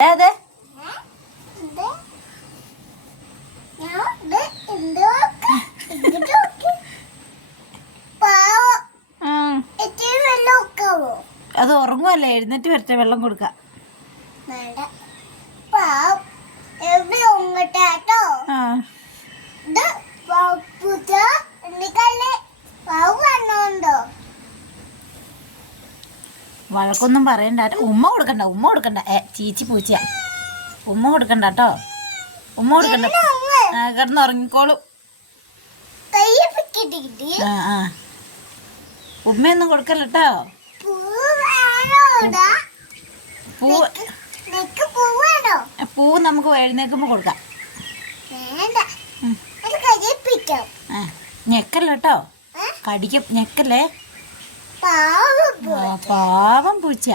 അതെ അത് ഉറങ്ങുമല്ലേ, എഴുന്നേറ്റ് വരട്ടെ, വെള്ളം കൊടുക്കാം. വഴക്കൊന്നും പറയണ്ട. ഉമ്മ കൊടുക്കണ്ട. ചീച്ചി പൂച്ചയാ. ഉമ്മ കൊടുക്കണ്ട കേട്ടോ. ഉമ്മ കൊടുക്കണ്ട. കിടന്ന് ഉറങ്ങിക്കോളും. ഉമ്മയൊന്നും കൊടുക്കല്ല കേട്ടോ. പൂ നമുക്ക് എഴുന്നേക്കുമ്പോ കൊടുക്കാം. ഞെക്കല്ല കേട്ടോ, കടിക്കും. ഞെക്കല്ലേ. പാവം പൂച്ച.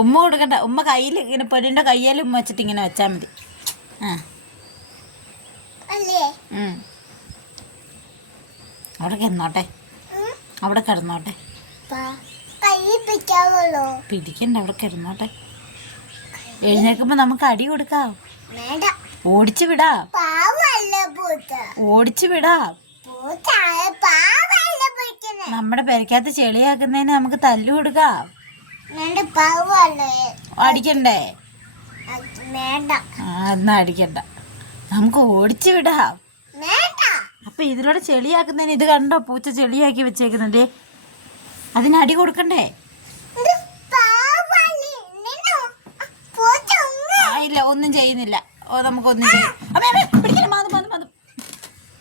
ഉമ്മ കൊടുക്കണ്ട. ഉമ്മ കയ്യിൽ ഇങ്ങനെ പൊന്നിൻ്റെ കയ്യിൽ ഉമ്മ വെച്ചിട്ട് ഇങ്ങനെ വെച്ചാൽ മതി. അവിടെ കിടന്നോട്ടെ, അവിടെ കിടന്നോട്ടെ. പിടിക്കണ്ട, അവിടെ കിടന്നോട്ടെ. എഴുന്നേക്കുമ്പോ നമുക്ക് അടി കൊടുക്കാം. ഓടിച്ചു വിടാ. നമ്മുടെ പെരക്കകത്ത് ചെളിയാക്കുന്നതിന് നമുക്ക് തല്ലു കൊടുക്കാം. അടിക്കണ്ടേ? എന്നാ അടിക്കണ്ട, നമുക്ക് ഓടിച്ചു വിടാം. അപ്പൊ ഇതിലൂടെ ചെളിയാക്കുന്നതിന് ഇത് കണ്ടോ, പൂച്ച ചെളിയാക്കി വെച്ചേക്കുന്നുണ്ടേ. അതിന് അടി കൊടുക്കണ്ടേ? ഇല്ല, ഒന്നും ചെയ്യുന്നില്ല. നമുക്കൊന്നും ചെയ്യാം. പിടിക്കല. മാതും